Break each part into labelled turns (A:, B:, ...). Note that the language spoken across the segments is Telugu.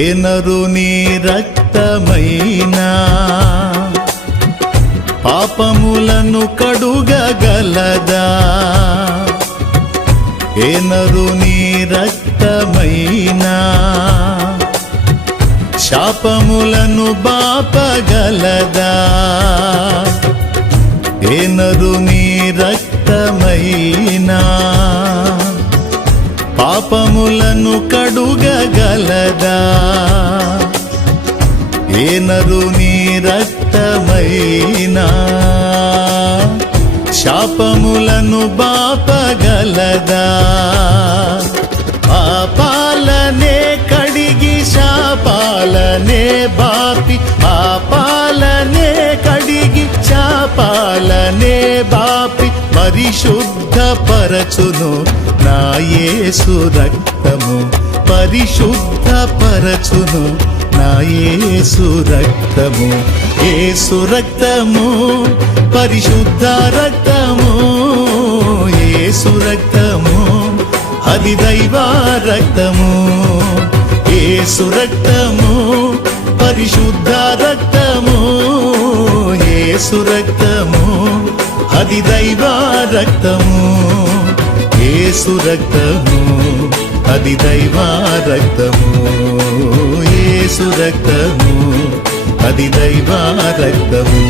A: ఏనరు నీ రక్తమైనా పాపములను కడుగగలదా ఏనరు నీ రక్తమైనా శాపములను బాపగలదా ఏనరు నీ రక్తమైనా పాపములను కడుగగలదా ఏనరు నీ రక్తమైనా శాపములను బాపగలదా పాపాలనే కడిగి శాపాలనే బాపి పాపాలనే కడిగి శాపాలనే బాపి పరచును నాయే సురక్తము పరిశుద్ధ పరచును నా ఏ సురక్తము ఏ సురక్తము పరిశుద్ధ రక్తము ఏ సురక్తము అది దైవ రక్తము ఏ సురక్తము పరిశుద్ధ రక్తము ఏ సురక్తము అది దైవ రక్తము ఏ సురక్తము అది దైవ రక్తము ఏసు రక్తము అది దైవ రక్తము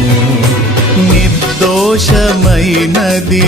A: నిర్దోషమైనది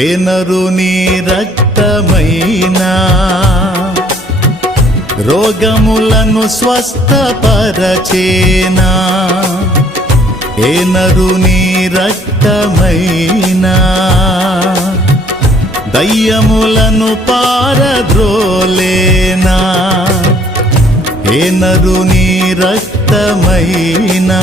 A: ఏనరు నీ రక్తమైనా రోగములను స్వస్థపరచేనా ఏనరు నీ రక్తమైనా దయ్యములను పారద్రోలేనా ఏనరు నీ రక్తమైనా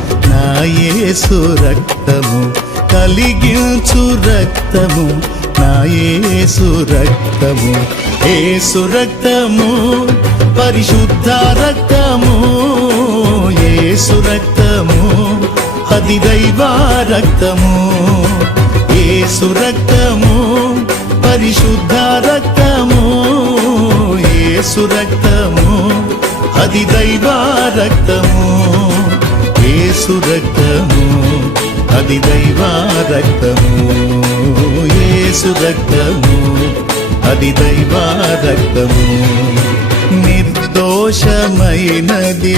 A: నాయేసు రక్తము కలిగించు రక్తము నాయేసు రక్తము ఏసు రక్తము పరిశుద్ధ రక్తము ఏసు రక్తము దైవ రక్తము ఏసు రక్తము పరిశుద్ధ రక్తము ఏసు రక్తము దైవ రక్తము యేసు రక్తము అది దైవా రక్తము యేసు రక్తము అది దైవా రక్తము నిర్దోషమైనది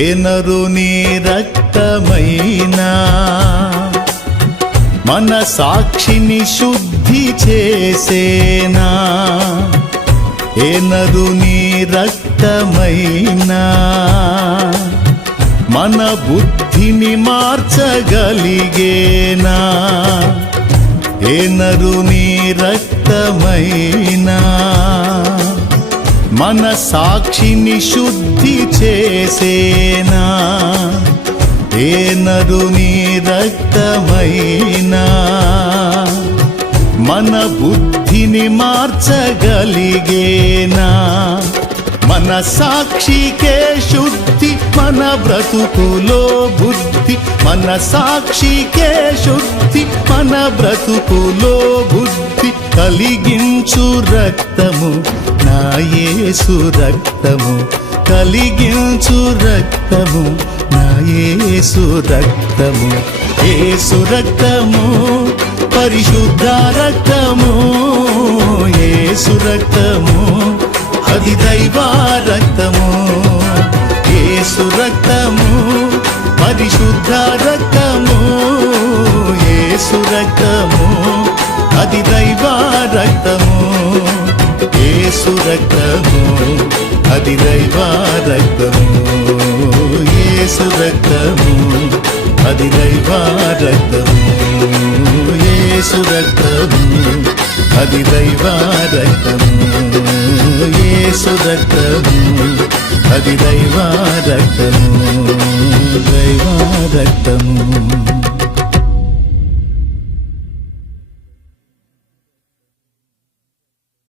A: ఏనరు నీ రక్తమైనా మన సాక్షిని శుద్ధి చేసేనా ఏనరు నీ రక్తమైనా మన బుద్ధిని మార్చగలిగేనా ఏనరు నీ రక్తమైనా మన సాక్షిని శుద్ధి చేసేనా ఏనరు నీ రక్తమైనా మన బుద్ధిని మార్చగలిగేనా మన సాక్షికే శుద్ధి మన బ్రతుకులో బుద్ధి మన సాక్షికే శుద్ధి మన బ్రతుకులో బుద్ధి కలిగించు రక్తము నాయేసు రక్తము కలిగించు రక్తము నాయేసు రక్తము ఏ రక్తము పరిశుద్ధ రక్తము ఏ రక్తము అది దైవ రక్తము ఏసు రక్తము పరిశుద్ధ రక్తము ఏసు రక్తము అది దైవ రక్తము ఏసు రక్తము అది దైవ రక్తము ఏసు రక్తము అది దైవ రక్తము ఏసు రక్తము అది దైవ రక్తము యేసు రక్తము అది దైవ రక్తము దైవ రక్తము